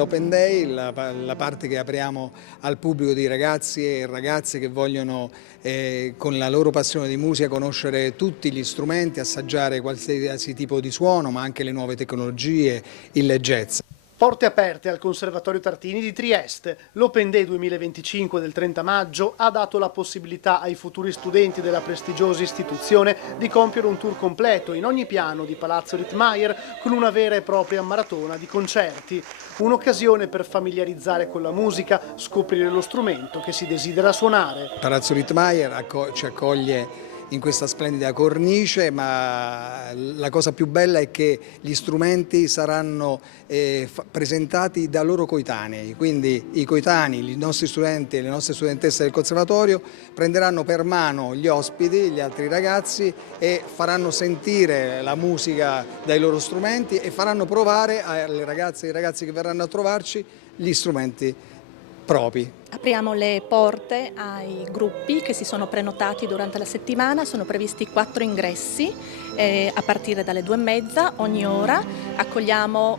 l'Open Day, la parte che apriamo al pubblico di ragazzi e ragazze che vogliono con la loro passione di musica conoscere tutti gli strumenti, assaggiare qualsiasi tipo di suono, ma anche le nuove tecnologie, il jazz. Porte aperte al Conservatorio Tartini di Trieste. L'Open Day 2025 del 30 maggio ha dato la possibilità ai futuri studenti della prestigiosa istituzione di compiere un tour completo in ogni piano di Palazzo Rittmeyer con una vera e propria maratona di concerti. Un'occasione per familiarizzare con la musica, scoprire lo strumento che si desidera suonare. Palazzo Rittmeyer ci accoglie in questa splendida cornice, ma la cosa più bella è che gli strumenti saranno presentati da loro coetanei, quindi i coetanei, i nostri studenti e le nostre studentesse del conservatorio prenderanno per mano gli ospiti, gli altri ragazzi, e faranno sentire la musica dai loro strumenti e faranno provare alle ragazze e ai ragazzi che verranno a trovarci gli strumenti propri. Apriamo le porte ai gruppi che si sono prenotati durante la settimana, sono previsti 4 ingressi a partire dalle 2:30 ogni ora, accogliamo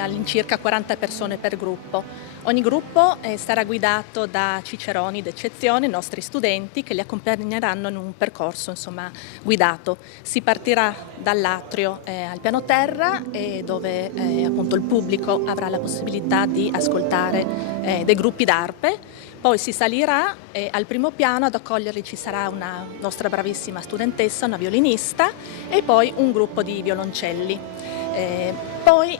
all'incirca 40 persone per gruppo. Ogni gruppo sarà guidato da ciceroni d'eccezione, nostri studenti, che li accompagneranno in un percorso guidato. Si partirà dall'atrio al piano terra dove appunto il pubblico avrà la possibilità di ascoltare dei gruppi d'arpe. Poi si salirà al primo piano, ad accoglierli ci sarà una nostra bravissima studentessa, una violinista, e poi un gruppo di violoncelli. Poi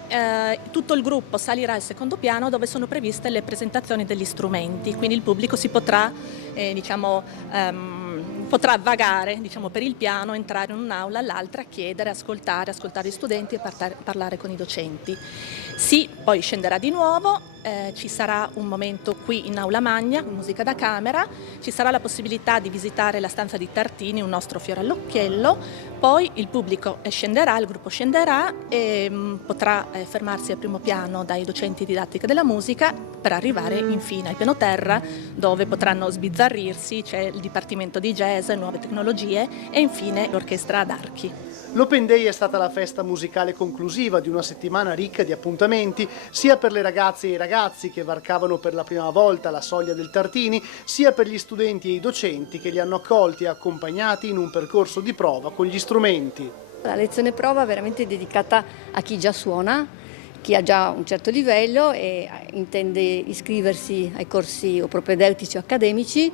tutto il gruppo salirà al secondo piano dove sono previste le presentazioni degli strumenti, quindi il pubblico si potrà vagare per il piano, entrare in un'aula all'altra, chiedere, ascoltare gli studenti e parlare con i docenti. Poi scenderà di nuovo, ci sarà un momento qui in aula magna, musica da camera, ci sarà la possibilità di visitare la stanza di Tartini, un nostro fiore all'occhiello, poi il pubblico scenderà, il gruppo scenderà e potrà fermarsi al primo piano dai docenti di didattica della musica per arrivare infine al piano terra dove potranno sbizzarrirsi, c'è il dipartimento di jazz, nuove tecnologie e infine l'orchestra ad archi. L'Open Day è stata la festa musicale conclusiva di una settimana ricca di appuntamenti sia per le ragazze e i ragazzi che varcavano per la prima volta la soglia del Tartini, sia per gli studenti e i docenti che li hanno accolti e accompagnati in un percorso di prova con gli strumenti. La lezione prova è veramente dedicata a chi già suona, chi ha già un certo livello e intende iscriversi ai corsi o propedeutici o accademici,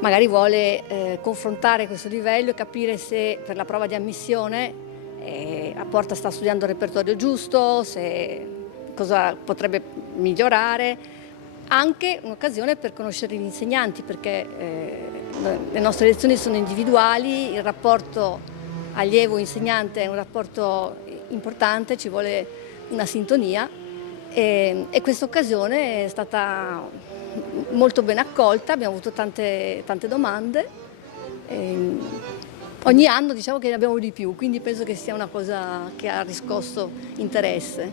magari vuole confrontare questo livello e capire se per la prova di ammissione a Porta sta studiando il repertorio giusto, cosa potrebbe migliorare. Anche un'occasione per conoscere gli insegnanti, perché le nostre lezioni sono individuali, il rapporto allievo-insegnante è un rapporto importante, ci vuole una sintonia e questa occasione è stata molto ben accolta, abbiamo avuto tante domande. Ogni anno diciamo che ne abbiamo di più, quindi penso che sia una cosa che ha riscosso interesse.